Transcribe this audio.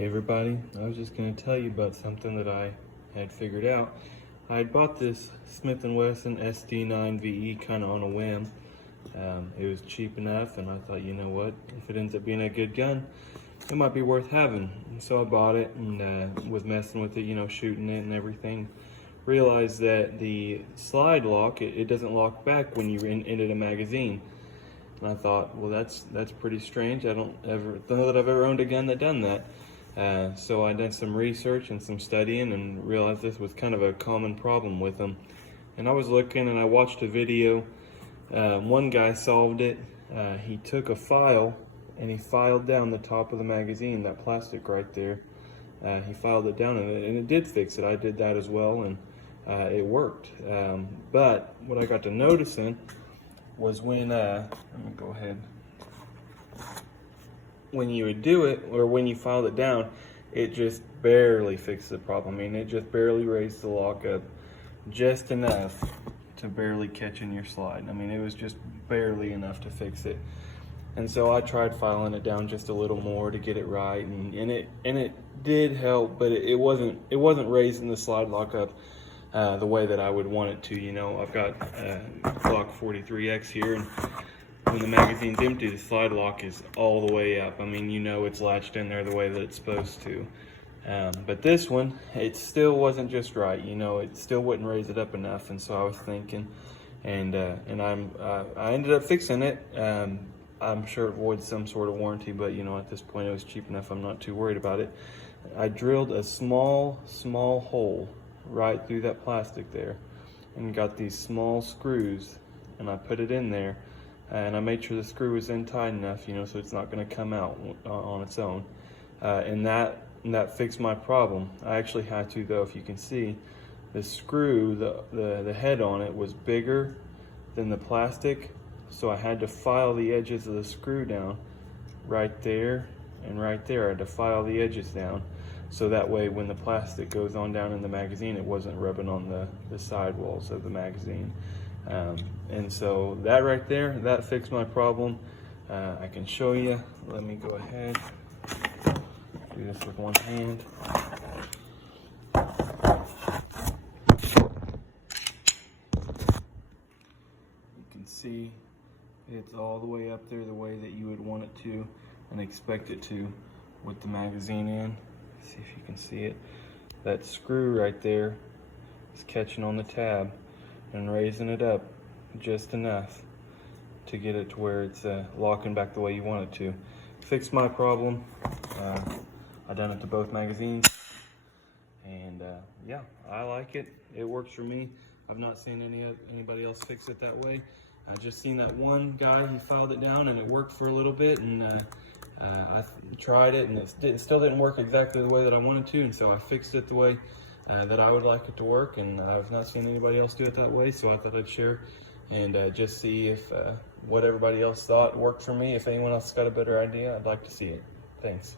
Hey everybody, I was just going to tell you about something that I had figured out. I had bought this Smith and Wesson SD9VE kind of on a whim. It was cheap enough, and I thought, you know what, if it ends up being a good gun, it might be worth having. And so I bought it and was messing with it, shooting it and everything. Realized that the slide lock, it doesn't lock back when you ended a magazine. And I thought, well, that's pretty strange. I don't know that I've ever owned a gun that done that. So I did some research and some studying and realized this was kind of a common problem with them. And I was looking and I watched a video. One guy solved it. He took a file and he filed down the top of the magazine, that plastic right there. He filed it down and it did fix it. I did that as well, and it worked. But what I got to noticing was when, let me go ahead. When you would do it, or when you filed it down, it just barely fixed the problem. I mean, it just barely raised the lock up just enough to barely catch in your slide. I mean, it was just barely enough to fix it. And so I tried filing it down just a little more to get it right, and it did help, but it wasn't raising the slide lock up the way that I would want it to. I've got Glock 43X here, and when the magazine's empty, the slide lock is all the way up. I mean, it's latched in there the way that it's supposed to. But this one, it still wasn't just right. It still wouldn't raise it up enough. And so I was thinking, and I ended up fixing it. I'm sure it voids some sort of warranty, but at this point it was cheap enough. I'm not too worried about it. I drilled a small hole right through that plastic there, and got these small screws, and I put it in there. And I made sure the screw was in tight enough, so it's not going to come out on its own. And that fixed my problem. I actually had to, though, if you can see, the screw, the head on it was bigger than the plastic, so I had to file the edges of the screw down right there and right there. I had to file the edges down, so that way when the plastic goes on down in the magazine, it wasn't rubbing on the sidewalls of the magazine. And so that right there, that fixed my problem. I can show you. Let me go ahead, do this with one hand. You can see it's all the way up there the way that you would want it to and expect it to with the magazine in. See if you can see it. That screw right there is catching on the tab and raising it up just enough to get it to where it's locking back the way you want it to. Fixed my problem. I done it to both magazines, and yeah, I like it. It works for me. I've not seen anybody else fix it that way. I just seen that one guy, he filed it down and it worked for a little bit, and I tried it and it still didn't work exactly the way that I wanted to, and so I fixed it the way that I would like it to work, and I've not seen anybody else do it that way, so I thought I'd share and just see if what everybody else thought worked for me. If anyone else got a better idea, I'd like to see it. Thanks.